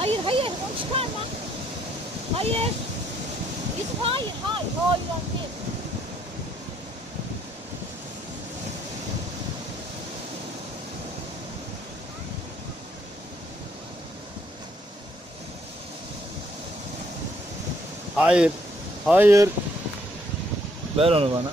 hayır onu çıkarma. Hayır. Yusuf hayır hayır. Hayır onu değil. Hayır. Hayır. Ver onu bana.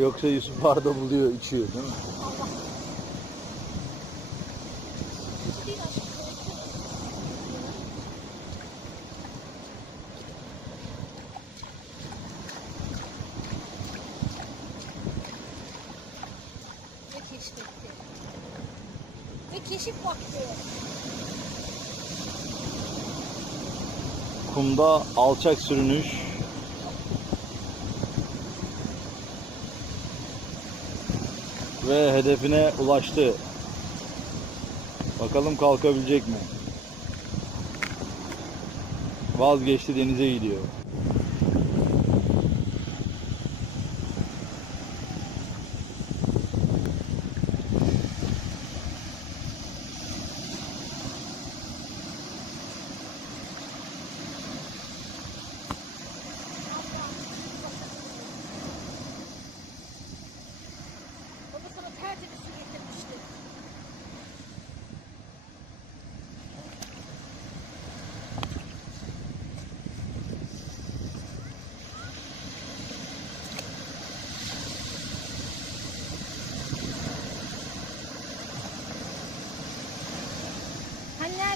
Yoksa Yusuf barda buluyor, içiyor değil mi? Keşfetti. Ve keşif vakti. Kumda alçak sürünüş. Ve hedefine ulaştı. Bakalım kalkabilecek mi? Vazgeçti denize gidiyor.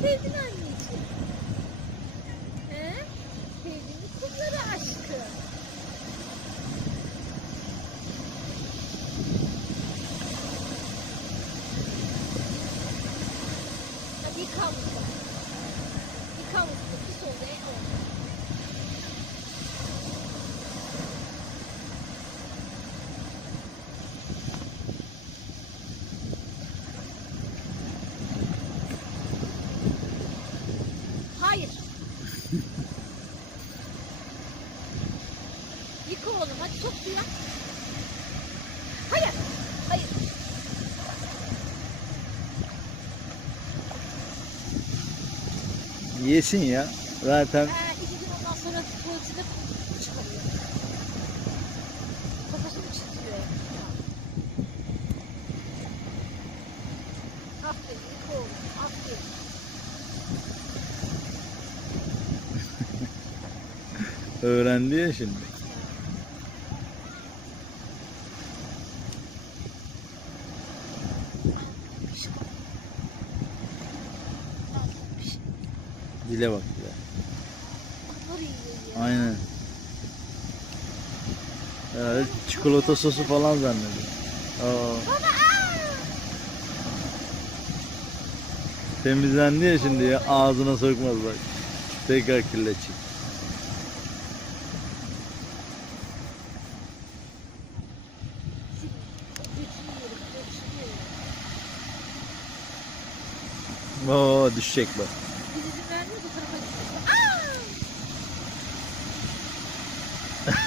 Sevgili you. Yesin ya. Zaten iki gün ondan sonra tuvaletinde çıkarıyor. Kafasını çiziyor. Aferin yıka oğlum. Aferin. öğrendi ya şimdi. Dile bak dile. Aynen. Herhalde çikolata sosu falan zannediyor. Aa, temizlendi ya şimdi ya ağzına sokmaz bak. Tekrar kirletecek. Oo düşecek bak.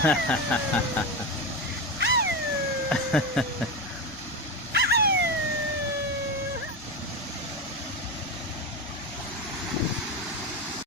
Gidiyor. Aa! Aa!